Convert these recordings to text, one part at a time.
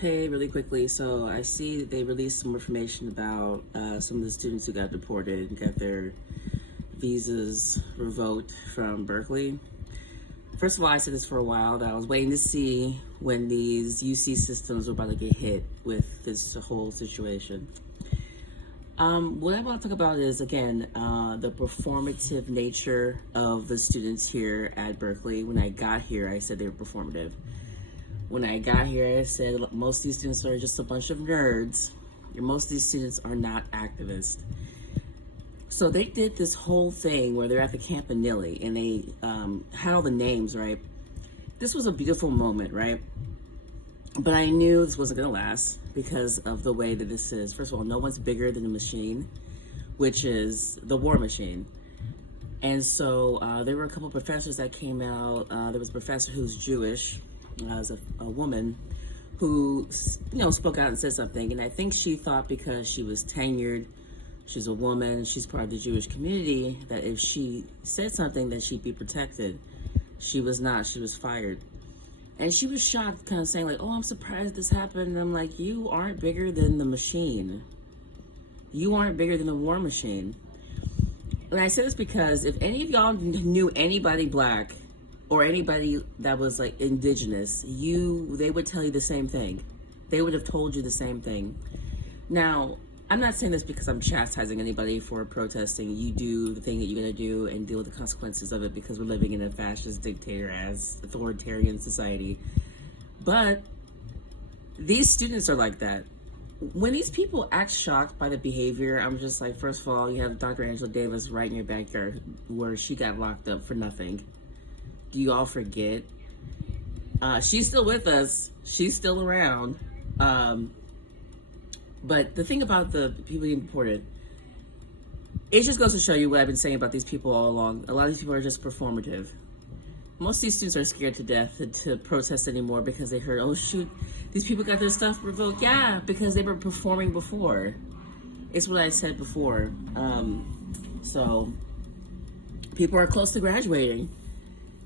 Hey, really quickly. So I see they released some information about some of the students who got deported and got their visas revoked from Berkeley. First of all, I said this for a while, that I was waiting to see when these UC systems were about to get hit with this whole situation. What I want to talk about is, again, the performative nature of the students here at Berkeley. When I got here, I said they were performative. When I got here, I said most of these students are just a bunch of nerds. Most of these students are not activists. So they did this whole thing where they're at the Campanile and they had all the names, right? This was a beautiful moment, right? But I knew this wasn't gonna last because of the way that this is. First of all, no one's bigger than the machine, which is the war machine. And so there were a couple of professors that came out. There was a professor who's Jewish, as a woman who, spoke out and said something. And I think she thought because she was tenured, she's a woman, she's part of the Jewish community, that if she said something, that she'd be protected. She was not. She was fired. And she was shocked, kind of saying like, oh, I'm surprised this happened. And I'm like, you aren't bigger than the machine. You aren't bigger than the war machine. And I say this because if any of y'all knew anybody black or anybody that was like indigenous, they would tell you the same thing. They would have told you the same thing. Now, I'm not saying this because I'm chastising anybody for protesting. You do the thing that you're gonna do and deal with the consequences of it, because we're living in a fascist, dictator-ass, authoritarian society. But these students are like that. When these people act shocked by the behavior, I'm just like, first of all, you have Dr. Angela Davis right in your backyard where she got locked up for nothing. Do you all forget? She's still with us. She's still around. But the thing about the people getting deported, it just goes to show you what I've been saying about these people all along. A lot of these people are just performative. Most of these students are scared to death to protest anymore because they heard, oh shoot, these people got their stuff revoked. Yeah, because they were performing before. It's what I said before. So people are close to graduating.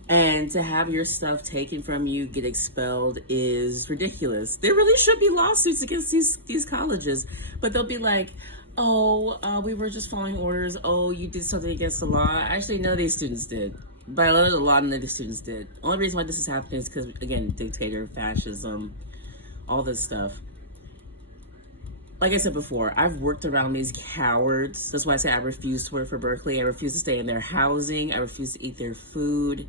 And to have your stuff taken from you, get expelled, is ridiculous. There really should be lawsuits against these colleges. But they'll be like, oh, we were just following orders. Oh, you did something against the law. Actually, none of these students did. By a lot of the students did. Only reason why this is happening is because, again, dictator, fascism, all this stuff. Like I said before, I've worked around these cowards. That's why I say I refuse to work for Berkeley. I refuse to stay in their housing. I refuse to eat their food.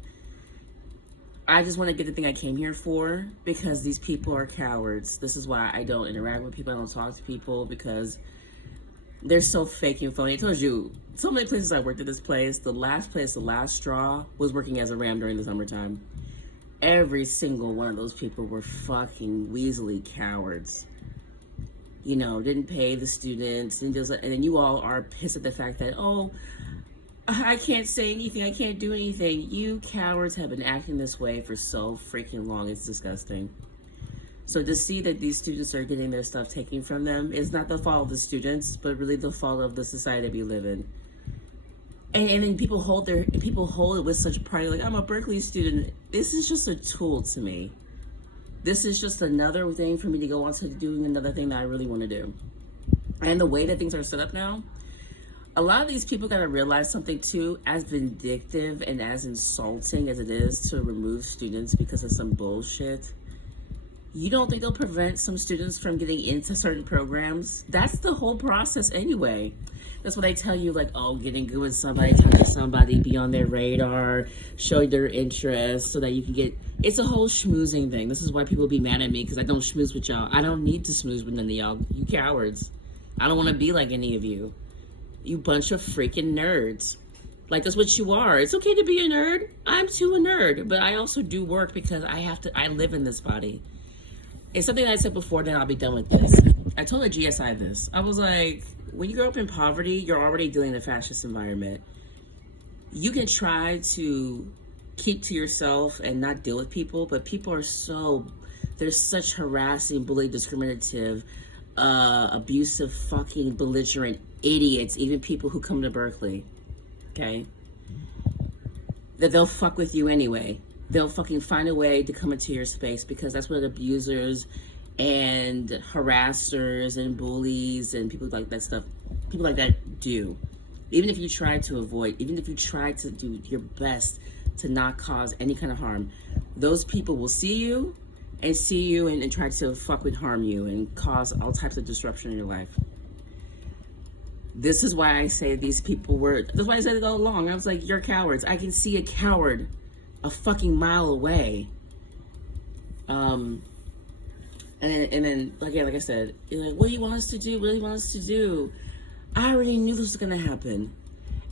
I just want to get the thing I came here for, because these people are cowards. This is why I don't interact with people. I don't talk to people, because they're so fake and phony. I told you, so many places I worked at this place. The last straw, was working as a RAM during the summertime. Every single one of those people were fucking weaselly cowards. Didn't pay the students. And then you all are pissed at the fact that, oh, I can't say anything, I can't do anything. You cowards have been acting this way for so freaking long, it's disgusting. So to see that these students are getting their stuff taken from them is not the fault of the students, but really the fault of the society we live in. And then people hold it with such pride, like, I'm a Berkeley student. This is just a tool to me. This is just another thing for me to go on to doing another thing that I really want to do. And the way that things are set up now, a lot of these people got to realize something too, as vindictive and as insulting as it is to remove students because of some bullshit. You don't think they'll prevent some students from getting into certain programs? That's the whole process anyway. That's what they tell you, like, oh, getting good with somebody, talk to somebody, be on their radar, show their interest so that you can get, it's a whole schmoozing thing. This is why people be mad at me, because I don't schmooze with y'all. I don't need to schmooze with none of y'all. You cowards. I don't want to be like any of you. You bunch of freaking nerds. Like, that's what you are. It's okay to be a nerd. I'm too a nerd, but I also do work because I live in this body. It's something that I said before, then I'll be done with this. I told a GSI this. I was like, when you grow up in poverty, you're already dealing in a fascist environment. You can try to keep to yourself and not deal with people, but people are they're such harassing, bullying, discriminative, abusive, fucking belligerent idiots, even people who come to Berkeley, okay? That they'll fuck with you anyway. They'll fucking find a way to come into your space, because that's what abusers and harassers and bullies and people like that stuff, people like that do. Even if you try to avoid, even if you try to do your best to not cause any kind of harm, those people will see you and try to fuck with harm you and cause all types of disruption in your life. This is why I say these people were, that's why I said it all along. I was like, you're cowards. I can see a coward a fucking mile away. And then like I said, you're like, what do you want us to do? What do you want us to do? I already knew this was gonna happen.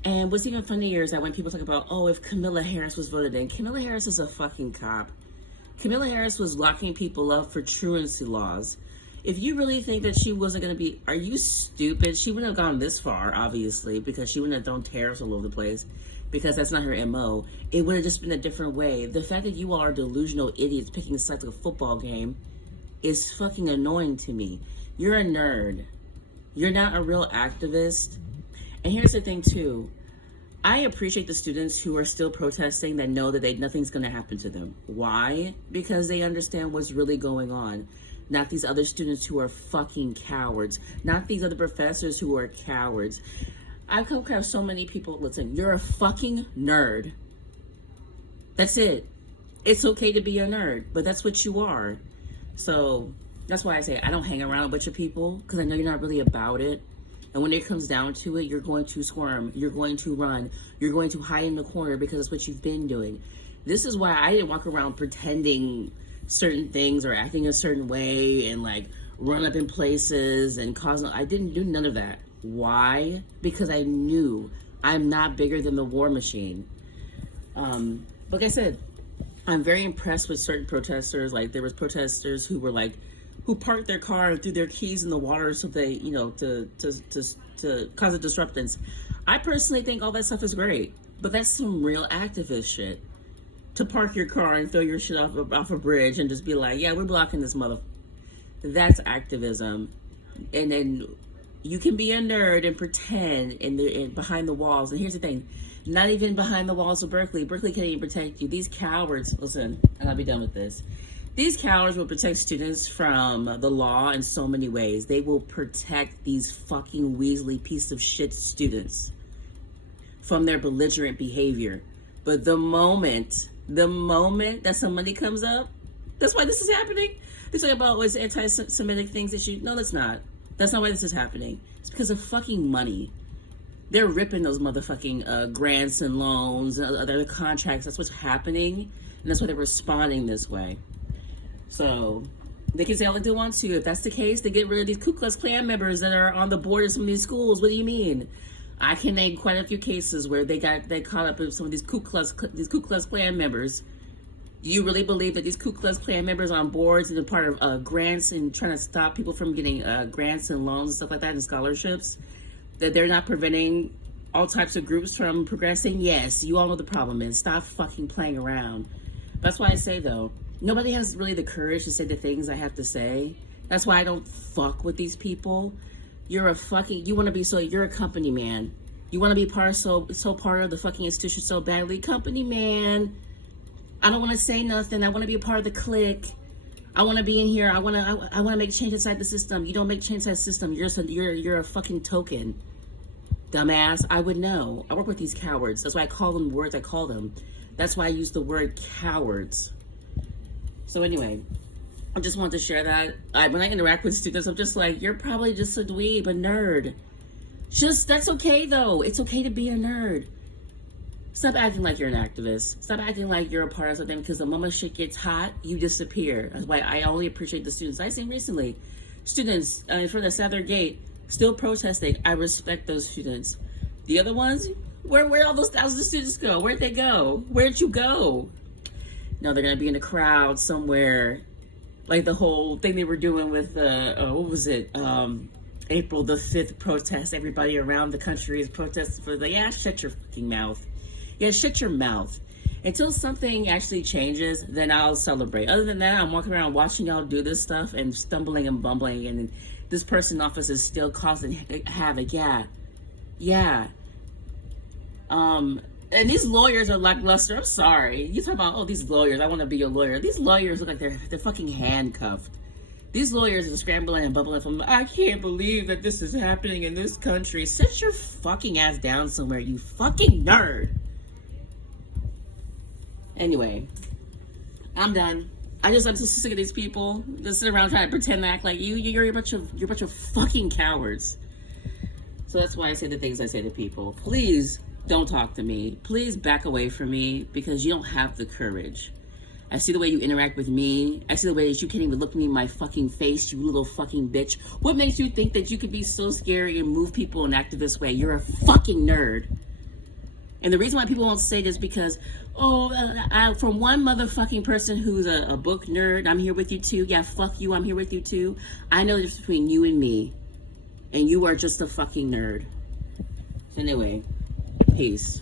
And what's even funnier is that when people talk about, oh, if Kamala Harris was voted in, Kamala Harris is a fucking cop. Kamala Harris was locking people up for truancy laws. If you really think that she wasn't gonna be, are you stupid? She wouldn't have gone this far, obviously, because she wouldn't have thrown tariffs all over the place, because that's not her MO. It would have just been a different way. The fact that you all are delusional idiots picking sides like a football game is fucking annoying to me. You're a nerd. You're not a real activist. And here's the thing too. I appreciate the students who are still protesting that know that nothing's gonna happen to them. Why? Because they understand what's really going on. Not these other students who are fucking cowards. Not these other professors who are cowards. I've come across so many people, listen, you're a fucking nerd. That's it. It's okay to be a nerd, but that's what you are. So that's why I say I don't hang around with a bunch of people, because I know you're not really about it. And when it comes down to it, you're going to squirm, you're going to run, you're going to hide in the corner because that's what you've been doing. This is why I didn't walk around pretending certain things or acting a certain way and like run up in places and cause, I didn't do none of that. Why? Because I knew I'm not bigger than the war machine. Like I said, I'm very impressed with certain protesters. Like there was protesters who were like, who parked their car and threw their keys in the water so they, you know, to cause a disruptance. I personally think all that stuff is great, but that's some real activist shit. To park your car and throw your shit off a bridge and just be like, yeah, we're blocking this mother. That's activism. And then you can be a nerd and pretend in behind the walls. And here's the thing, not even behind the walls of Berkeley. Berkeley can't even protect you. These cowards, listen, and I'll be done with this. These cowards will protect students from the law in so many ways. They will protect these fucking Weasley piece of shit students from their belligerent behavior. But the moment that somebody comes up, that's why this is happening. They're talking about what's anti-Semitic things that you, no, that's not. That's not why this is happening. It's because of fucking money. They're ripping those motherfucking grants and loans and other contracts. That's what's happening. And that's why they're responding this way. So they can say all they want to. If that's the case, they get rid of these Ku Klux Klan members that are on the board of some of these schools. What do you mean? I can name quite a few cases where they caught up in some of these Ku Klux Klan members. Do you really believe that these Ku Klux Klan members on boards and a part of grants and trying to stop people from getting grants and loans and stuff like that and scholarships, that they're not preventing all types of groups from progressing? Yes, you all know the problem is. Stop fucking playing around. That's why I say though, nobody has really the courage to say the things I have to say. That's why I don't fuck with these people. You're a fucking, you want to be so, you're a company man. You want to be part so part of the fucking institution so badly. Company man. I don't want to say nothing. I want to be a part of the clique. I want to be in here. I want to make change inside the system. You don't make change inside the system. You're a fucking token. Dumbass. I would know. I work with these cowards. That's why I call them words I call them. That's why I use the word cowards. So anyway, I just wanted to share that. When I interact with students, I'm just like, you're probably just a dweeb, a nerd. That's okay though. It's okay to be a nerd. Stop acting like you're an activist. Stop acting like you're a part of something, because the moment shit gets hot, you disappear. That's why I only appreciate the students. I seen recently, students in front of Sather Gate still protesting. I respect those students. The other ones, where all those thousands of students go? Where'd they go? Where'd you go? No, they're gonna be in a crowd somewhere, like the whole thing they were doing with what was it? April the 5th protest. Everybody around the country is protesting for yeah, shut your fucking mouth. Yeah, shut your mouth. Until something actually changes, then I'll celebrate. Other than that, I'm walking around watching y'all do this stuff and stumbling and bumbling, and this person in office is still causing havoc. Yeah. And these lawyers are lackluster. I'm sorry. You talk about, oh, these lawyers, I want to be a lawyer. These lawyers look like they're fucking handcuffed. These lawyers are scrambling and bubbling from, I can't believe that this is happening in this country. Sit your fucking ass down somewhere, you fucking nerd. Anyway, I'm done. I'm just sick of these people that sit around trying to pretend to act like you're a bunch of fucking cowards. So that's why I say the things I say to people. Please don't talk to me. Please back away from me because you don't have the courage. I see the way you interact with me. I see the way that you can't even look me in my fucking face, you little fucking bitch. What makes you think that you could be so scary and move people in an activist way? You're a fucking nerd. And the reason why people won't say this because, from one motherfucking person who's a book nerd, I'm here with you too. Yeah, fuck you, I'm here with you too. I know the difference between you and me. And you are just a fucking nerd. So anyway, peace.